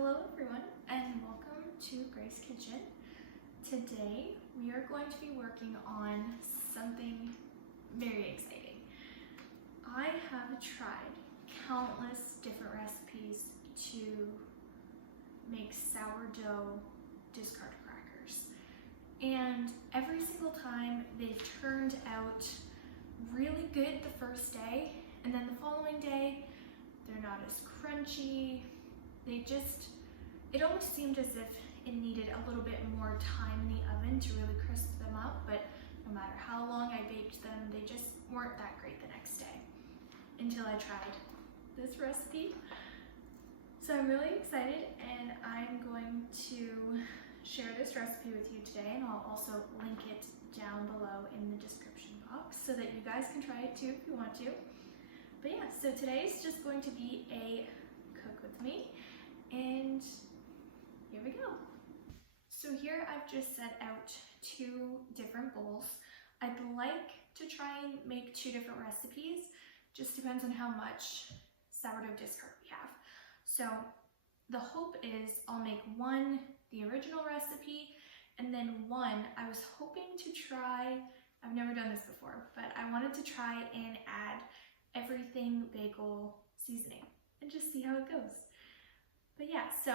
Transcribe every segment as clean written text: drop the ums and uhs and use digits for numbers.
Hello everyone and welcome to Grace Kitchen. Today we are going to be working on something very exciting. I have tried countless different recipes to make sourdough discard crackers, and every single time they've turned out really good the first day, and then the following day they're not as crunchy. It almost seemed as if it needed a little bit more time in the oven to really crisp them up, but no matter how long I baked them, they just weren't that great the next day until I tried this recipe. So I'm really excited, and I'm going to share this recipe with you today, and I'll also link it down below in the description box so that you guys can try it too if you want to. But yeah, so today's just going to be a cook with me, and here we go. So here I've just set out two different bowls. I'd like to try and make two different recipes, just depends on how much sourdough discard we have. So the hope is I'll make one, the original recipe, and then one I was hoping to try, I've never done this before, but I wanted to try and add everything bagel seasoning and just see how it goes. But yeah, so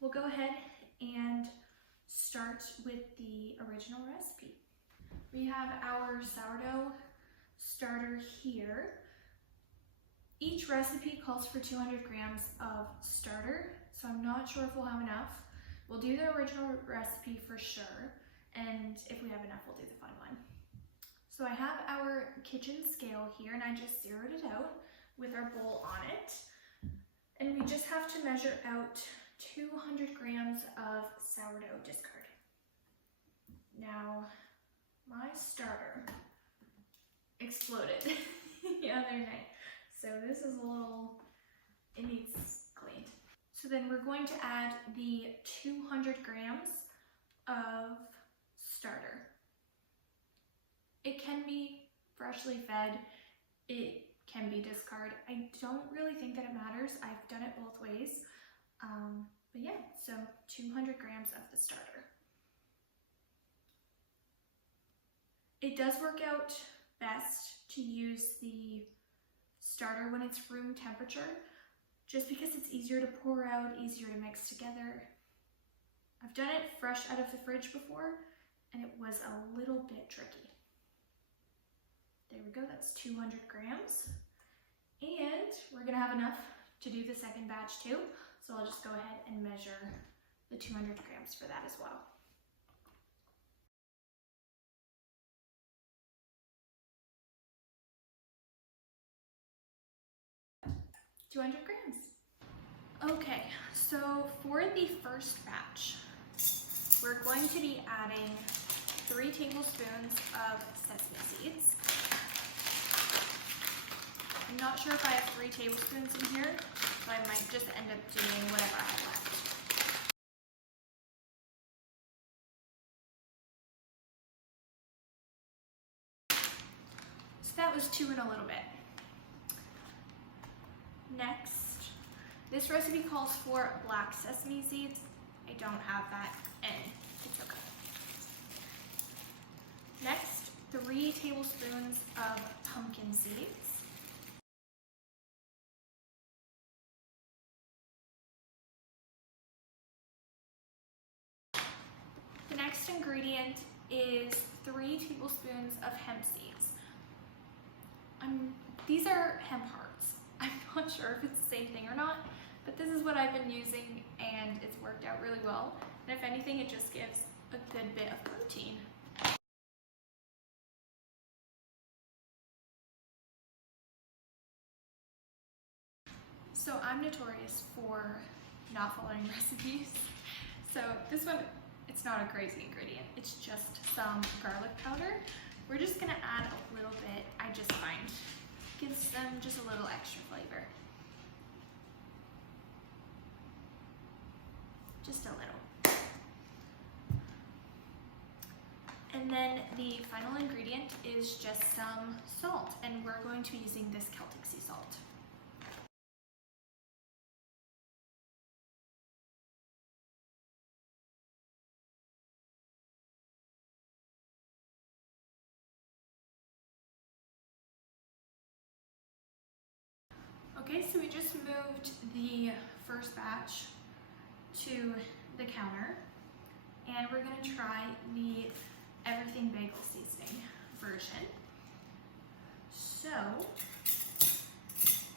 we'll go ahead and start with the original recipe. We have our sourdough starter here. Each recipe calls for 200 grams of starter, so I'm not sure if we'll have enough. We'll do the original recipe for sure, and if we have enough, we'll do the fun one. So I have our kitchen scale here, and I just zeroed it out with our bowl on it. And we just have to measure out 200 grams of sourdough discard. Now, my starter exploded the other night. So this is it needs cleaned. So then we're going to add the 200 grams of starter. It can be freshly fed, it can be discard. I don't really think that it matters. I've done it both ways. But yeah, so 200 grams of the starter. It does work out best to use the starter when it's room temperature, just because it's easier to pour out, easier to mix together. I've done it fresh out of the fridge before, and it was a little bit tricky. There we go, that's 200 grams. And we're gonna have enough to do the second batch too. So I'll just go ahead and measure the 200 grams for that as well. 200 grams. Okay, so for the first batch, we're going to be adding 3 tablespoons of sesame seeds. I'm not sure if I have 3 tablespoons in here, so I might just end up doing whatever I have left. So that was 2 and a little bit. Next, this recipe calls for black sesame seeds. I don't have that, and it's okay. Next, 3 tablespoons of pumpkin seeds. The next ingredient is 3 tablespoons of hemp seeds. These are hemp hearts. I'm not sure if it's the same thing or not, but this is what I've been using, and it's worked out really well. And if anything, it just gives a good bit of protein. So I'm notorious for not following recipes. So this one, it's not a crazy ingredient. It's just some garlic powder. We're just gonna add a little bit. I just find gives them just a little extra flavor. Just a little. And then the final ingredient is just some salt, and we're going to be using this Celtic sea salt. Okay, so we just moved the first batch to the counter, and we're gonna try the everything bagel seasoning version. So,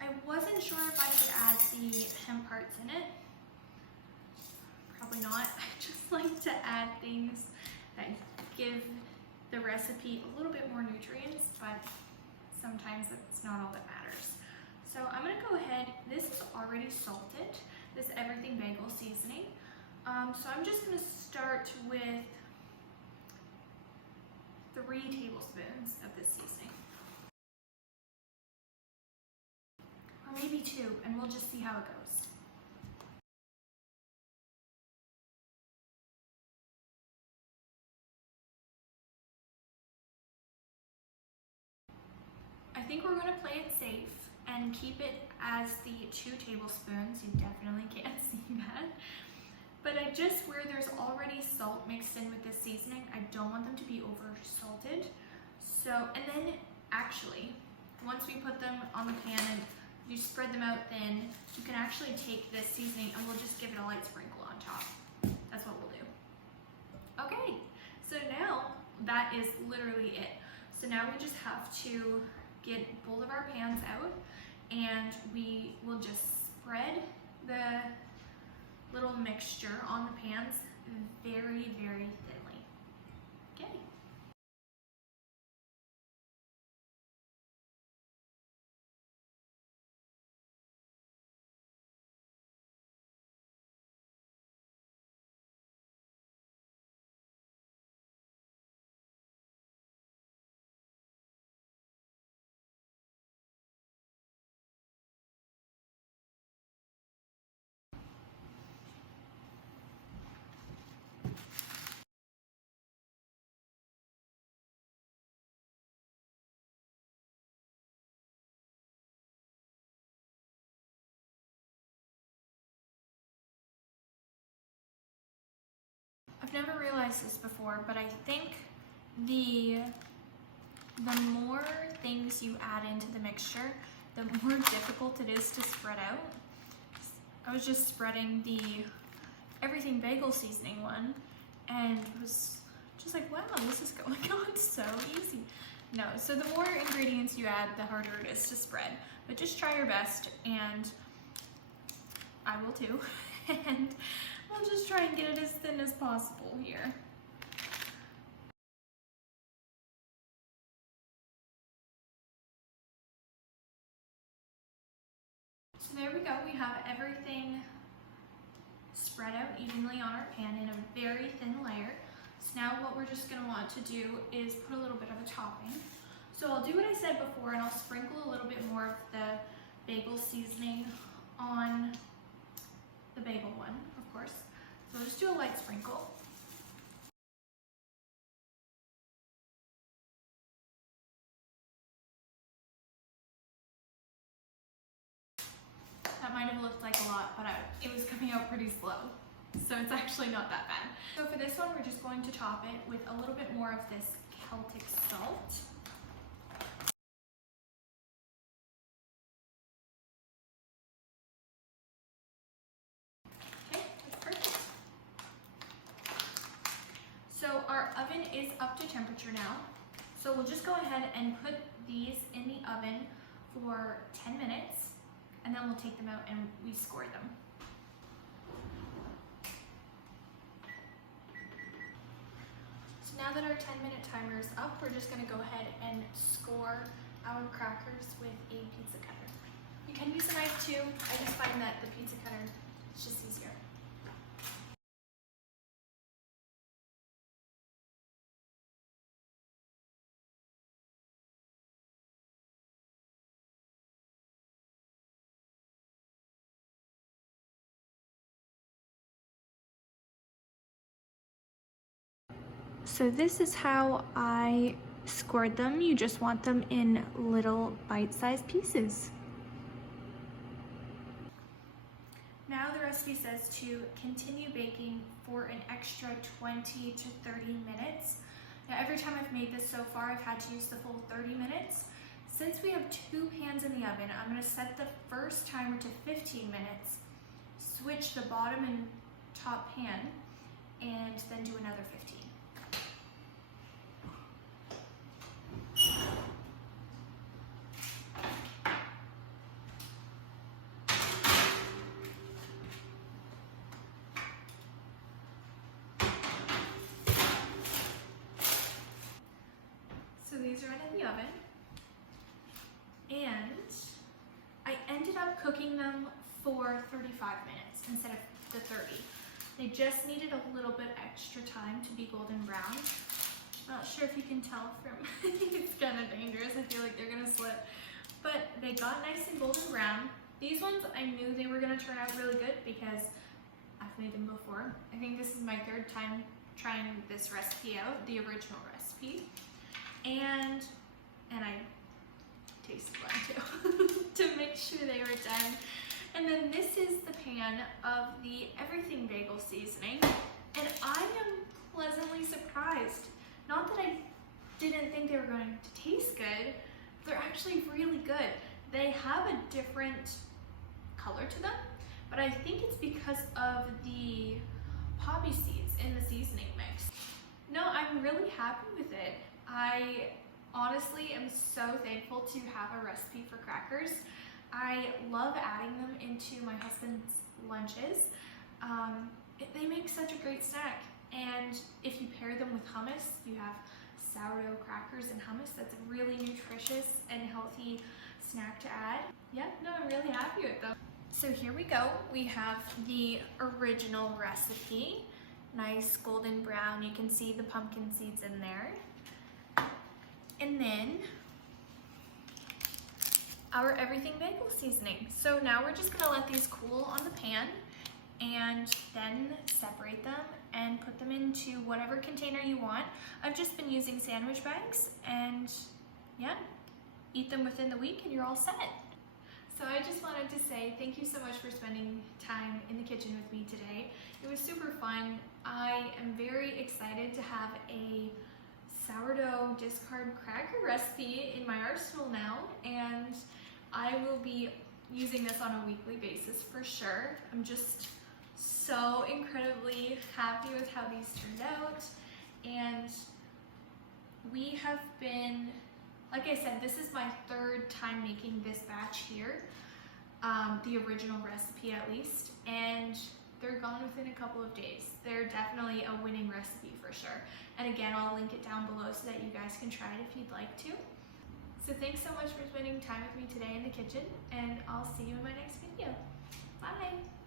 I wasn't sure if I should add the hemp parts in it. Probably not. I just like to add things that give the recipe a little bit more nutrients, but sometimes it's not all that matters. So I'm gonna go ahead, this is already salted, this everything bagel seasoning. So I'm just gonna start with 3 tablespoons of this seasoning. Or maybe 2, and we'll just see how it goes. I think we're gonna play it safe and keep it as the 2 tablespoons. You definitely can't see that. But where there's already salt mixed in with this seasoning, I don't want them to be over salted. So, and then actually, once we put them on the pan and you spread them out thin, you can actually take this seasoning and we'll just give it a light sprinkle on top. That's what we'll do. Okay, so now that is literally it. So now we just have to get both of our pans out, and we will just spread the little mixture on the pans very, very thinly. Okay. I've never realized this before, but I think the more things you add into the mixture, the more difficult it is to spread out. I was just spreading the everything bagel seasoning one and was just like, wow, this is going on so easy. No, so the more ingredients you add, the harder it is to spread. But just try your best, and I will too. And we'll just try and get it as thin as possible here. So there we go, we have everything spread out evenly on our pan in a very thin layer. So now what we're just gonna want to do is put a little bit of a topping. So I'll do what I said before, and I'll sprinkle a little bit more of the bagel seasoning on the bagel one, of course. So I'll just do a light sprinkle. That might have looked like a lot, but it was coming out pretty slow. So it's actually not that bad. So for this one, we're just going to top it with a little bit more of this Celtic salt. Okay, that's perfect. So our oven is up to temperature now. So we'll just go ahead and put these in the oven for 10 minutes, and then we'll take them out and we score them. So now that our 10-minute timer is up, we're just gonna go ahead and score our crackers with a pizza cutter. You can use a knife too. I just find that the pizza cutter is just easier. So this is how I scored them. You just want them in little bite-sized pieces. Now the recipe says to continue baking for an extra 20 to 30 minutes. Now every time I've made this so far, I've had to use the full 30 minutes. Since we have 2 pans in the oven, I'm going to set the first timer to 15 minutes, switch the bottom and top pan, and then do another 15. So these are in the oven, and I ended up cooking them for 35 minutes instead of the 30. They just needed a little bit extra time to be golden brown. Not sure if you can tell from, it's kind of dangerous, I feel like they're gonna slip. But they got nice and golden brown. These ones, I knew they were gonna turn out really good because I've made them before. I think this is my 3rd time trying this recipe out, the original recipe. And I tasted one too to make sure they were done. And then this is the pan of the everything bagel seasoning, and I am pleasantly surprised. Not that I didn't think they were going to taste good, they're actually really good. They have a different color to them, but I think it's because of the poppy seeds in the seasoning mix. No, I'm really happy with it. I honestly am so thankful to have a recipe for crackers. I love adding them into my husband's lunches. They make such a great snack, and if you pair them with hummus, you have sourdough crackers and hummus. That's a really nutritious and healthy snack to add. Yeah, no, I'm really happy with them. So here we go. We have the original recipe. Nice golden brown. You can see the pumpkin seeds in there. And then our everything bagel seasoning. So now we're just gonna let these cool on the pan and then separate them and put them into whatever container you want. I've just been using sandwich bags, and yeah, eat them within the week and you're all set. So I just wanted to say thank you so much for spending time in the kitchen with me today. It was super fun. I am very excited to have a sourdough discard cracker recipe in my arsenal now, and I will be using this on a weekly basis for sure. I'm just so incredibly happy with how these turned out, and we have been, like I said, this is my 3rd time making this batch here, the original recipe at least, and they're gone within a couple of days. They're definitely a winning recipe for sure. And again, I'll link it down below so that you guys can try it if you'd like to. So thanks so much for spending time with me today in the kitchen, and I'll see you in my next video. Bye!